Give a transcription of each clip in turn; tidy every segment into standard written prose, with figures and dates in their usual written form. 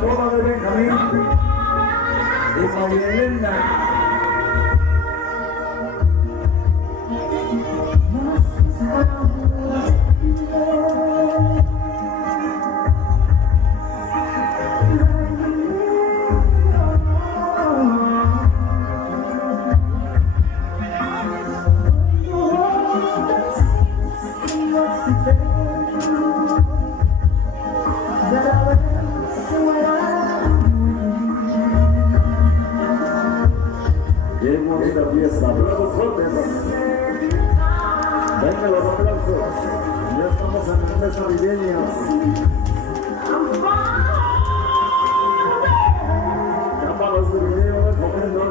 boda de Benjamín y María Elena. Qué bonita fiesta, aplausos fuertes. Venga los aplausos. Ya estamos en el mes navideño. Cámaras de video del momento.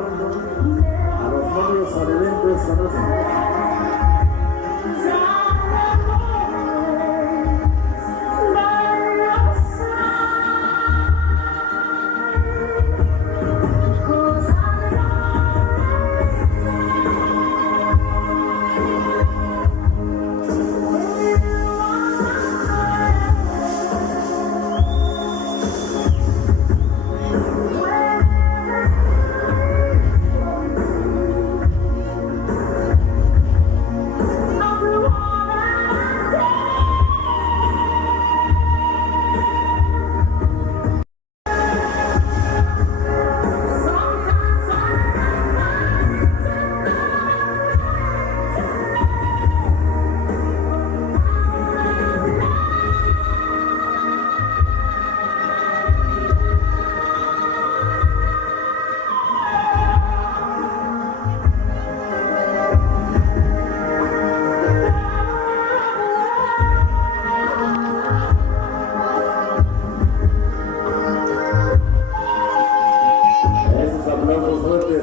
A los novios adherentes a nuestro.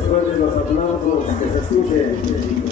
Fuertes los aplausos, que se escuchen.